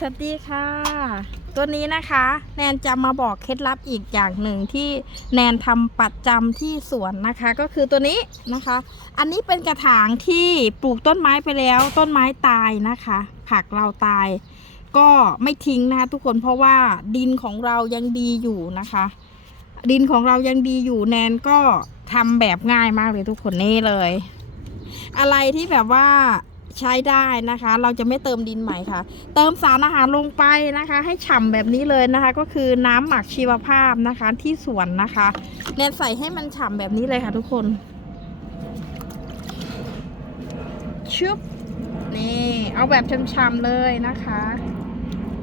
สวัสดีค่ะ ตัวนี้นะคะ แนนจะมาบอกเคล็ดลับอีกอย่างหนึ่งที่แนนทำประจำที่สวนนะคะ ก็คือตัวนี้นะคะ อันนี้เป็นกระถางที่ปลูกต้นไม้ไปแล้ว ต้นไม้ตายนะคะ ผักเราตาย ก็ไม่ทิ้งนะคะทุกคนเพราะว่าดินของเรายังดีอยู่นะคะ ดินของเรายังดีอยู่แนนก็ทำแบบง่ายมากเลยทุกคนนี่เลย อะไรที่แบบว่า ใช้ได้นะคะ เราจะไม่เติมดินใหม่ค่ะ เติมสารอาหารลงไปนะคะ ให้ฉ่ำแบบนี้เลยนะคะ ก็คือน้ำหมักชีวภาพนะคะที่สวนนะคะแนนใส่ให้มันฉ่ำแบบนี้เลยค่ะ ทุกคนชึบนี่ เอาแบบช่ำๆเลยนะคะ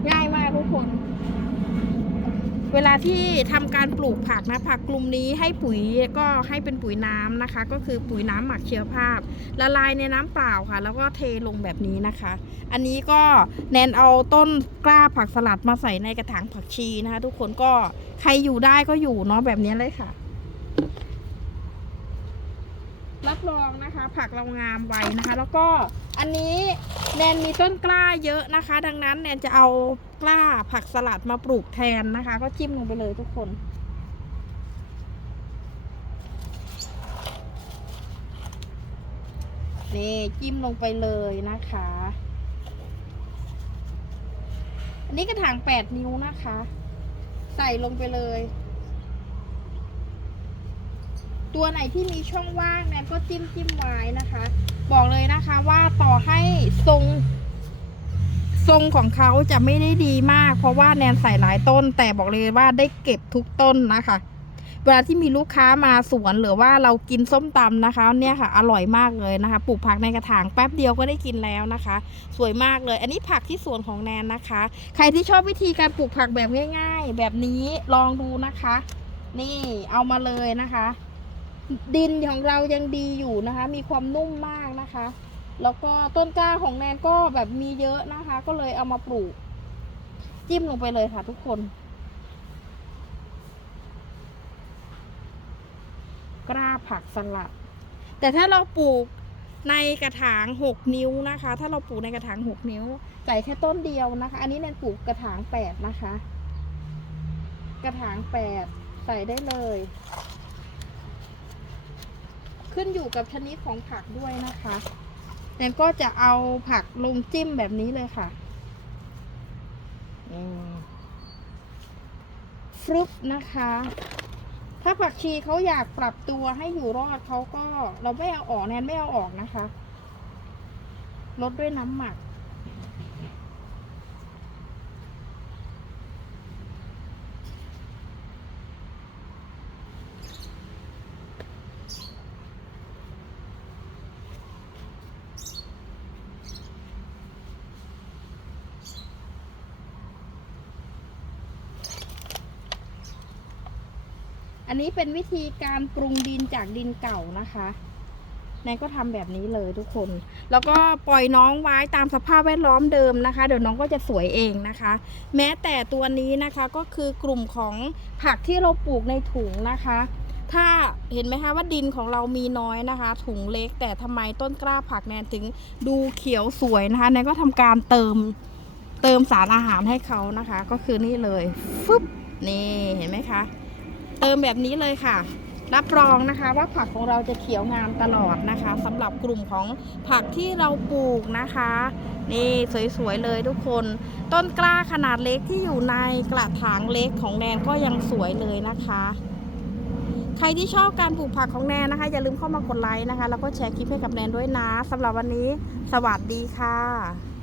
ง่ายมากทุกคน เวลาที่ทำการปลูกผักนะผักกลุ่มนี้ให้ปุ๋ยก็ให้เป็นปุ๋ยน้ำนะคะ ก็คือปุ๋ยน้ำหมักเชื้อภาพ ละลายในน้ำเปล่าค่ะ แล้วก็เทลงแบบนี้นะคะ อันนี้ก็แนนเอาต้นกล้าผักสลัดมาใส่ในกระถางผักชีนะคะ ทุกคนก็ใครอยู่ได้ก็อยู่เนาะแบบนี้เลยค่ะ รับรองนะคะ ผักเรางามไวนะคะ แล้วก็ อันนี้แนนมีต้นกล้าเยอะนะคะ ดังนั้นแนนจะเอากล้าผักสลัดมาปลูกแทนนะคะ ก็จิ้มลงไปเลยทุกคน นี่จิ้มลงไปเลยนะคะ อันนี้กระถางแปดนิ้วนะคะ ใส่ลงไปเลย ตัวไหนที่มีช่องว่างแนนก็จิ้มจิ้มไว้นะคะ บอกเลยนะคะว่าต่อให้ทรง ทรงของเขาจะไม่ได้ดีมาก เพราะว่าแนนใส่หลายต้น แต่บอกเลยว่าได้เก็บทุกต้นนะคะ เวลาที่มีลูกค้ามาสวนหรือว่าเรากินส้มตำนะคะ เนี่ยค่ะ อร่อยมากเลยนะคะ ปลูกผักในกระถางแป๊บเดียวก็ได้กินแล้วนะคะ สวยมากเลย อันนี้ผักที่สวนของแนนนะคะ ใครที่ชอบวิธีการปลูกผักแบบง่าย ๆ แบบนี้ลองดูนะคะ นี่เอามาเลยนะคะ ดินของเรายังดีอยู่นะคะ มีความนุ่มมากนะคะ แล้วก็ต้นกล้าของแนนก็แบบมีเยอะนะคะ ก็เลยเอามาปลูก จิ้มลงไปเลยค่ะทุกคน กล้าผักสลัด แต่ถ้าเราปลูกในกระถางหกนิ้วนะคะ ถ้าเราปลูกในกระถางหกนิ้วใส่แค่ต้นเดียวนะคะ อันนี้แนนปลูกกระถางแปดนะคะ กระถางแปดใส่ได้เลย ขึ้นอยู่กับชนิดของผักด้วยนะคะแนนก็จะเอาผักลงจิ้มแบบนี้เลยค่ะฟรุปนะคะ ถ้าผักชีเขาอยากปรับตัวให้อยู่รอดเขาก็เราไม่เอาออกแนนไม่เอาออกนะคะลดด้วยน้ำหมัก อันนี้เป็นวิธีการปรุงดินจากดินเก่านะคะแนนก็ทำแบบนี้เลยทุกคน แล้วก็ปล่อยน้องไว้ตามสภาพแวดล้อมเดิมนะคะ เดี๋ยวน้องก็จะสวยเองนะคะ แม้แต่ตัวนี้นะคะก็คือกลุ่มของผักที่เราปลูกในถุงนะคะ ถ้าเห็นไหมคะว่าดินของเรามีน้อยนะคะ ถุงเล็ก แต่ทำไมต้นกล้าผักแนนถึงดูเขียวสวยนะคะแนนก็ทำการเติมเติมสารอาหารให้เขานะคะ ก็คือนี่เลยฟึบนี่เห็นไหมคะ เติมแบบนี้เลยค่ะ รับรองนะคะว่าผักของเราจะเขียวงามตลอดนะคะสำหรับกลุ่มของผักที่เราปลูกนะคะ นี่สวยๆเลยทุกคน ต้นกล้าขนาดเล็กที่อยู่ในกระถางเล็กของแนนก็ยังสวยเลยนะคะใครที่ชอบการปลูกผักของแนนนะคะ อย่าลืมเข้ามากดไลค์นะคะ แล้วก็แชร์คลิปให้กับแนนด้วยนะสำหรับวันนี้ สวัสดีค่ะ